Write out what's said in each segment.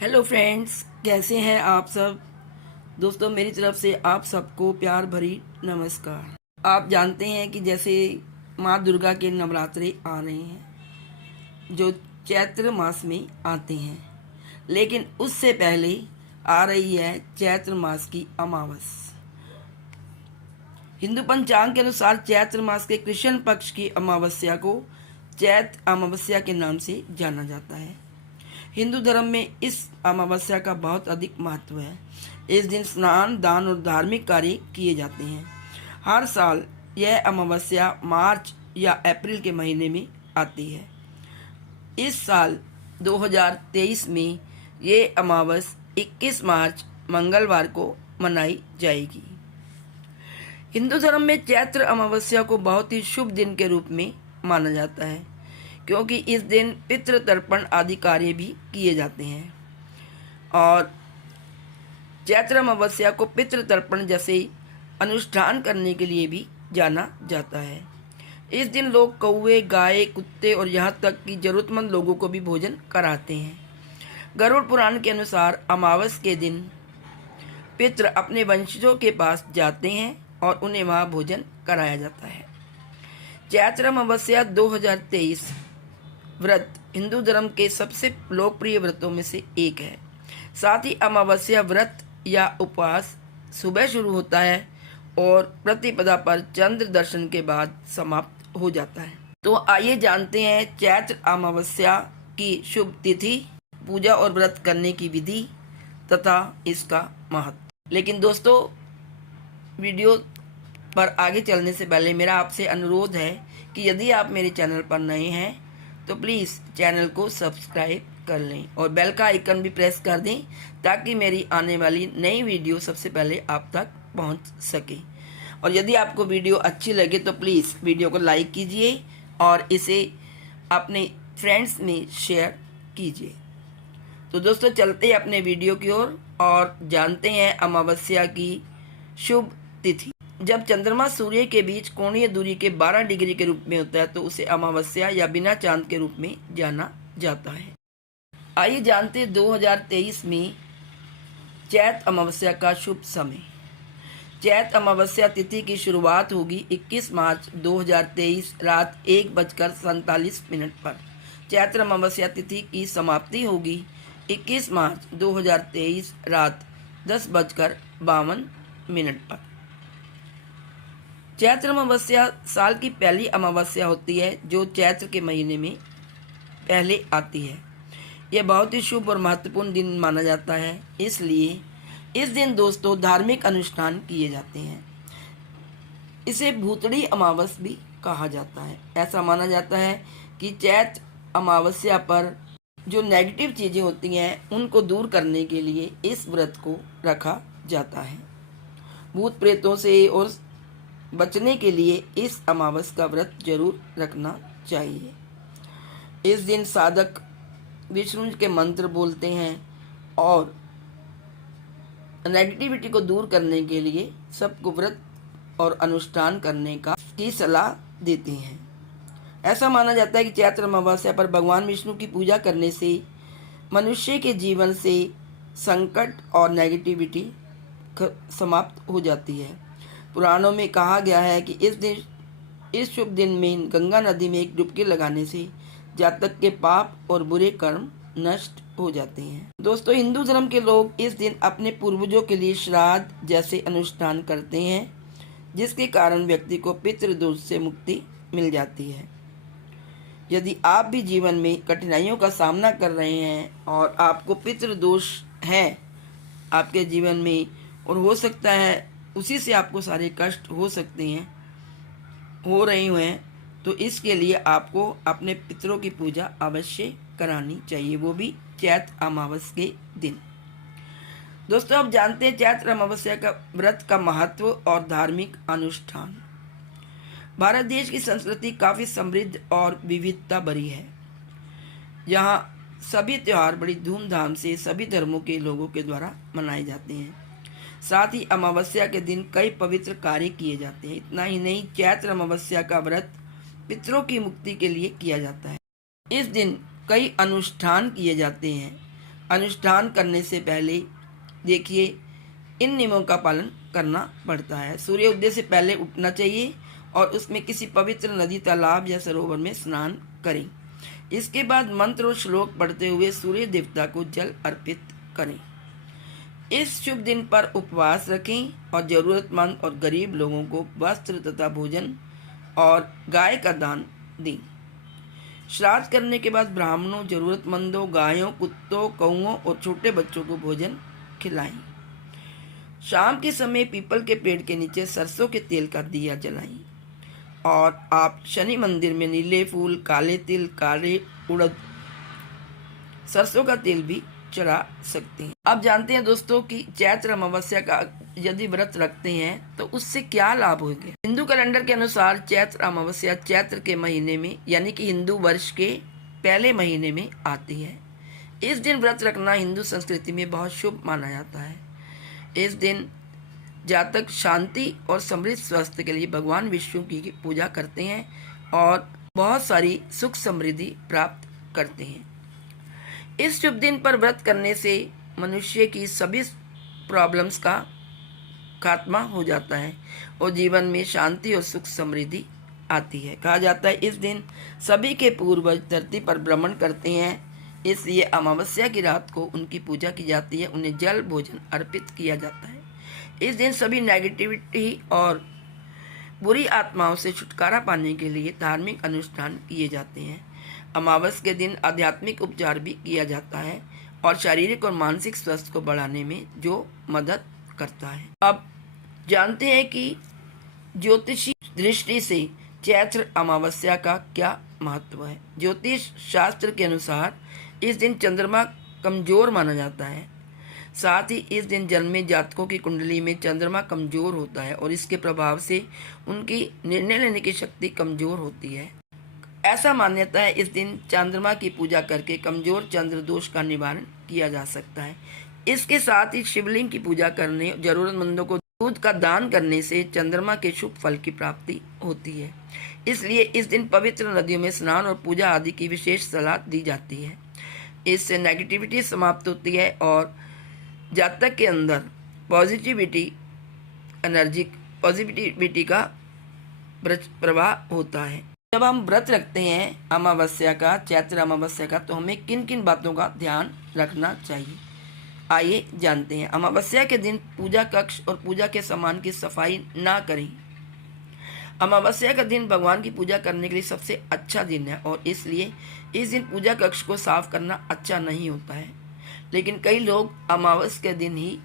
Hello friends, कैसे हैं आप सब। दोस्तों, मेरी तरफ से आप सबको प्यार भरी नमस्कार। आप जानते हैं कि जैसे माँ दुर्गा के नवरात्रे आ रहे हैं जो चैत्र मास में आते हैं, लेकिन उससे पहले आ रही है चैत्र मास की अमावस। हिंदू पंचांग के अनुसार चैत्र मास के कृष्ण पक्ष की अमावस्या को चैत्र अमावस्या के नाम से जाना जाता है। हिंदू धर्म में इस अमावस्या का बहुत अधिक महत्व है। इस दिन स्नान, दान और धार्मिक कार्य किए जाते हैं। हर साल यह अमावस्या मार्च या अप्रैल के महीने में आती है। इस साल 2023 में ये अमावस 21 मार्च मंगलवार को मनाई जाएगी। हिंदू धर्म में चैत्र अमावस्या को बहुत ही शुभ दिन के रूप में माना जाता है, क्योंकि इस दिन पितृ तर्पण आदि कार्य भी किए जाते हैं और चैत्र अमावस्या को पितृ तर्पण जैसे अनुष्ठान करने के लिए भी जाना जाता है। इस दिन लोग कौवे, गाय, कुत्ते और यहाँ तक कि जरूरतमंद लोगों को भी भोजन कराते हैं। गरुड़ पुराण के अनुसार अमावस के दिन पितृ अपने वंशजों के पास जाते हैं और उन्हें वहाँ भोजन कराया जाता है। चैत्र अमावस्या 2023 व्रत हिंदू धर्म के सबसे लोकप्रिय व्रतों में से एक है। साथ ही अमावस्या व्रत या उपवास सुबह शुरू होता है और प्रतिपदा पर चंद्र दर्शन के बाद समाप्त हो जाता है। तो आइए जानते हैं चैत्र अमावस्या की शुभ तिथि, पूजा और व्रत करने की विधि तथा इसका महत्व। लेकिन दोस्तों, वीडियो पर आगे चलने से पहले मेरा आपसे अनुरोध है कि यदि आप मेरे चैनल पर नए हैं तो प्लीज़ चैनल को सब्सक्राइब कर लें और बेल का आइकन भी प्रेस कर दें, ताकि मेरी आने वाली नई वीडियो सबसे पहले आप तक पहुंच सके। और यदि आपको वीडियो अच्छी लगे तो प्लीज़ वीडियो को लाइक कीजिए और इसे अपने फ्रेंड्स में शेयर कीजिए। तो दोस्तों, चलते हैं अपने वीडियो की ओर और जानते हैं अमावस्या की शुभ तिथि। जब चंद्रमा सूर्य के बीच कोणीय दूरी के 12 डिग्री के रूप में होता है तो उसे अमावस्या या बिना चांद के रूप में जाना जाता है। आइए जानते हैं 2023 में चैत्र अमावस्या का शुभ समय। चैत्र अमावस्या तिथि की शुरुआत होगी 21 मार्च 2023 रात 1:47 पर। चैत्र अमावस्या तिथि की समाप्ति होगी 21 मार्च 2023 रात 10:52 पर। चैत्र अमावस्या साल की पहली अमावस्या होती है जो चैत्र के महीने में पहले आती है। यह बहुत ही शुभ और महत्वपूर्ण दिन माना जाता है, इसलिए इस दिन दोस्तों धार्मिक अनुष्ठान किए जाते हैं। इसे भूतड़ी अमावस भी कहा जाता है। ऐसा माना जाता है कि चैत्र अमावस्या पर जो नेगेटिव चीज़ें होती हैं उनको दूर करने के लिए इस व्रत को रखा जाता है। भूत प्रेतों से और बचने के लिए इस अमावस का व्रत जरूर रखना चाहिए। इस दिन साधक विष्णु के मंत्र बोलते हैं और नेगेटिविटी को दूर करने के लिए सबको व्रत और अनुष्ठान करने की सलाह देते हैं। ऐसा माना जाता है कि चैत्र अमावस्या पर भगवान विष्णु की पूजा करने से मनुष्य के जीवन से संकट और नेगेटिविटी समाप्त हो जाती है। पुराणों में कहा गया है कि इस शुभ दिन में गंगा नदी में एक डुबकी लगाने से जातक के पाप और बुरे कर्म नष्ट हो जाते हैं। दोस्तों, हिंदू धर्म के लोग इस दिन अपने पूर्वजों के लिए श्राद्ध जैसे अनुष्ठान करते हैं, जिसके कारण व्यक्ति को पितृदोष से मुक्ति मिल जाती है। यदि आप भी जीवन में कठिनाइयों का सामना कर रहे हैं और आपको पितृदोष है आपके जीवन में, और हो सकता है उसी से आपको सारे कष्ट हो सकते हैं, हो रहे हैं, तो इसके लिए आपको अपने पितरों की पूजा अवश्य करानी चाहिए, वो भी चैत्र अमावस के दिन। दोस्तों, अब जानते हैं चैत्र अमावस्या का व्रत का महत्व और धार्मिक अनुष्ठान। भारत देश की संस्कृति काफ़ी समृद्ध और विविधता भरी है। यहाँ सभी त्यौहार बड़ी धूमधाम से सभी धर्मों के लोगों के द्वारा मनाए जाते हैं। साथ ही अमावस्या के दिन कई पवित्र कार्य किए जाते हैं। इतना ही नहीं, चैत्र अमावस्या का व्रत पितरों की मुक्ति के लिए किया जाता है। इस दिन कई अनुष्ठान किए जाते हैं। अनुष्ठान करने से पहले देखिए इन नियमों का पालन करना पड़ता है। सूर्योदय से पहले उठना चाहिए और उसमें किसी पवित्र नदी, तालाब या सरोवर में स्नान करें। इसके बाद मंत्र और श्लोक पढ़ते हुए सूर्य देवता को जल अर्पित करें। इस शुभ दिन पर उपवास रखें और जरूरतमंद और गरीब लोगों को वस्त्र तथा भोजन और गाय का दान दें। श्राद्ध करने के बाद ब्राह्मणों, जरूरतमंदों, गायों, कुत्तों, कौओं और छोटे बच्चों को भोजन खिलाएं। शाम के समय पीपल के पेड़ के नीचे सरसों के तेल का दिया जलाएं। और आप शनि मंदिर में नीले फूल, काले तिल, काले उड़द, सरसों का तेल भी चढ़ा सकते हैं। अब जानते हैं दोस्तों कि चैत्र अमावस्या का यदि व्रत रखते हैं तो उससे क्या लाभ होंगे। हिंदू कैलेंडर के अनुसार चैत्र अमावस्या चैत्र के महीने में यानी कि हिंदू वर्ष के पहले महीने में आती है। इस दिन व्रत रखना हिंदू संस्कृति में बहुत शुभ माना जाता है। इस दिन जातक शांति और समृद्ध स्वास्थ्य के लिए भगवान विष्णु की पूजा करते हैं और बहुत सारी सुख समृद्धि प्राप्त करते हैं। इस शुभ दिन पर व्रत करने से मनुष्य की सभी प्रॉब्लम्स का खात्मा हो जाता है और जीवन में शांति और सुख समृद्धि आती है। कहा जाता है इस दिन सभी के पूर्वज धरती पर भ्रमण करते हैं, इसलिए अमावस्या की रात को उनकी पूजा की जाती है, उन्हें जल भोजन अर्पित किया जाता है। इस दिन सभी नेगेटिविटी और बुरी आत्माओं से छुटकारा पाने के लिए धार्मिक अनुष्ठान किए जाते हैं। अमावस्या के दिन आध्यात्मिक उपचार भी किया जाता है और शारीरिक और मानसिक स्वास्थ्य को बढ़ाने में जो मदद करता है। अब जानते हैं कि ज्योतिषी दृष्टि से चैत्र अमावस्या का क्या महत्व है। ज्योतिष शास्त्र के अनुसार इस दिन चंद्रमा कमजोर माना जाता है। साथ ही इस दिन जन्मे जातकों की कुंडली में चंद्रमा कमजोर होता है और इसके प्रभाव से उनकी निर्णय लेने की शक्ति कमजोर होती है। ऐसा मान्यता है इस दिन चंद्रमा की पूजा करके कमजोर चंद्र दोष का निवारण किया जा सकता है। इसके साथ ही शिवलिंग की पूजा करने, जरूरतमंदों को दूध का दान करने से चंद्रमा के शुभ फल की प्राप्ति होती है। इसलिए इस दिन पवित्र नदियों में स्नान और पूजा आदि की विशेष सलाह दी जाती है। इससे नेगेटिविटी समाप्त होती है और जातक के अंदर पॉजिटिविटी का प्रवाह होता है। जब हम व्रत रखते हैं अमावस्या का, चैत्र अमावस्या का, तो हमें किन किन बातों का ध्यान रखना चाहिए, आइए जानते हैं। अमावस्या के दिन पूजा कक्ष और पूजा के सामान की सफाई ना करें। अमावस्या का दिन भगवान की पूजा करने के लिए सबसे अच्छा दिन है और इसलिए इस दिन पूजा कक्ष को साफ करना अच्छा नहीं होता है। लेकिन कई लोग अमावस्या के दिन ही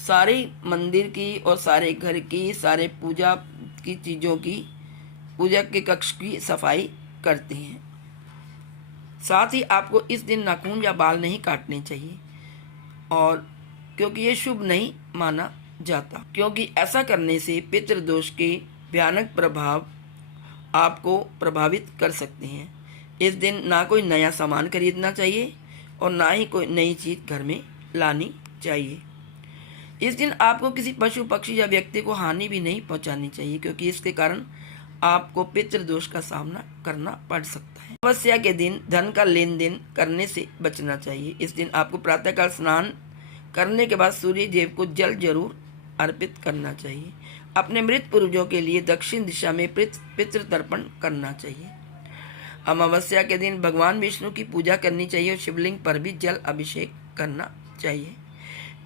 सारे मंदिर की और सारे घर की, सारे पूजा की चीज़ों की, पूजा के कक्ष की सफाई करते हैं। साथ ही आपको इस दिन नाखून या बाल नहीं काटने चाहिए और क्योंकि ये शुभ नहीं माना जाता, क्योंकि ऐसा करने से पितृदोष के भयानक प्रभाव आपको प्रभावित कर सकते हैं। इस दिन ना कोई नया सामान खरीदना चाहिए और ना ही कोई नई चीज़ घर में लानी चाहिए। इस दिन आपको किसी पशु, पक्षी या व्यक्ति को हानि भी नहीं पहुंचानी चाहिए, क्योंकि इसके कारण आपको पितृदोष का सामना करना पड़ सकता है। अमावस्या के दिन धन का लेन देन करने से बचना चाहिए। इस दिन आपको प्रातःकाल स्नान करने के बाद सूर्य देव को जल जरूर अर्पित करना चाहिए। अपने मृत पूर्वजों के लिए दक्षिण दिशा में पितृ तर्पण करना चाहिए। अमावस्या के दिन भगवान विष्णु की पूजा करनी चाहिए और शिवलिंग पर भी जल अभिषेक करना चाहिए।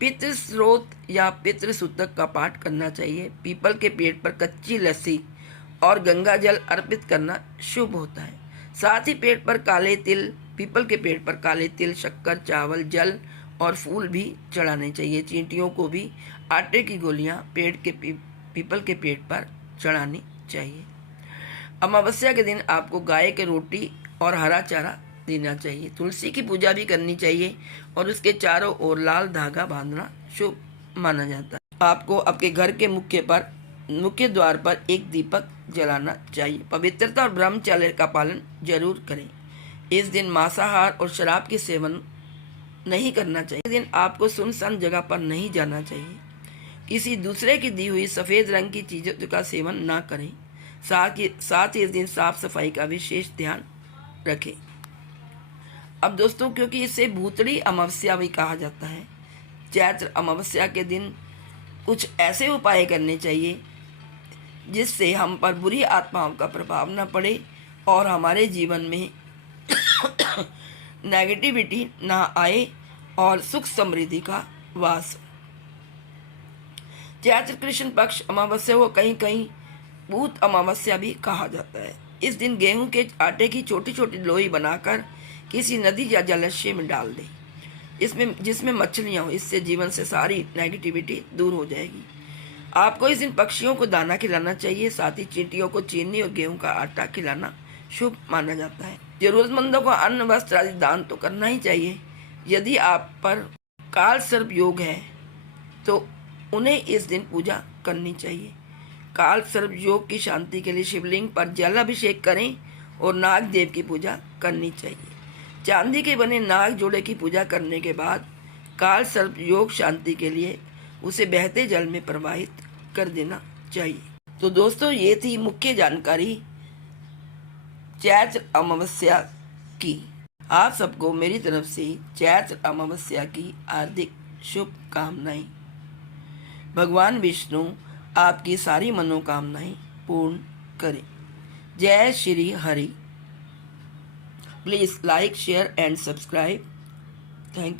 पितृ स्रोत या पितृ सूतक का पाठ करना चाहिए। पीपल के पेड़ पर कच्ची लस्सी और गंगा जल अर्पित करना शुभ होता है। साथ ही पेड़ पर काले तिल, पीपल के पेड़ पर काले तिल, शक्कर, चावल, जल और फूल भी चढ़ाने चाहिए। चींटियों को भी आटे की गोलियां पीपल के पेड़ पर चढ़ानी चाहिए। अमावस्या के दिन आपको गाय के रोटी और हरा चारा देना चाहिए। तुलसी की पूजा भी करनी चाहिए और उसके चारों ओर लाल धागा बांधना शुभ माना जाता है। आपको आपके घर के मुख्य द्वार पर एक दीपक जलाना चाहिए। पवित्रता और ब्रह्मचर्य का पालन जरूर करें। इस दिन मांसाहार और शराब के सेवन नहीं करना चाहिए। इस दिन आपको सुनसान जगह पर नहीं जाना चाहिए। किसी दूसरे की दी हुई सफ़ेद रंग की चीज़ों का सेवन ना करें। साथ ही इस दिन साफ सफाई का विशेष ध्यान रखें। अब दोस्तों, क्योंकि इसे भूतड़ी अमावस्या भी कहा जाता है, चैत्र अमावस्या के दिन कुछ ऐसे उपाय करने चाहिए जिससे हम पर बुरी आत्माओं का प्रभाव न पड़े और हमारे जीवन में नेगेटिविटी ना आए और सुख समृद्धि का वास हो। चैत्र कृष्ण पक्ष अमावस्या को कहीं कहीं भूत अमावस्या भी कहा जाता है। इस दिन गेहूं के आटे की छोटी छोटी लोई बनाकर किसी नदी या जलाशय में डाल दें, जिसमें मछलियां हो। इससे जीवन से सारी नेगेटिविटी दूर हो जाएगी। आपको इस दिन पक्षियों को दाना खिलाना चाहिए, साथ ही चींटियों को चीनी और गेहूं का आटा खिलाना शुभ माना जाता है। जरूरतमंदों को अन्न वस्त्र आदि दान तो करना ही चाहिए। यदि आप पर काल सर्प योग है तो उन्हें इस दिन पूजा करनी चाहिए। काल सर्प योग की शांति के लिए शिवलिंग पर जलाभिषेक करें और नाग देव की पूजा करनी चाहिए। चांदी के बने नाग जोड़े की पूजा करने के बाद काल सर्प योग शांति के लिए उसे बहते जल में प्रवाहित कर देना चाहिए। तो दोस्तों, ये थी मुख्य जानकारी चैत्र अमावस्या की। आप सबको मेरी तरफ से चैत्र अमावस्या की हार्दिक शुभकामनाएं। भगवान विष्णु आपकी सारी मनोकामनाएं पूर्ण करें। जय Shri Hari. Please like, share and subscribe. Thank you.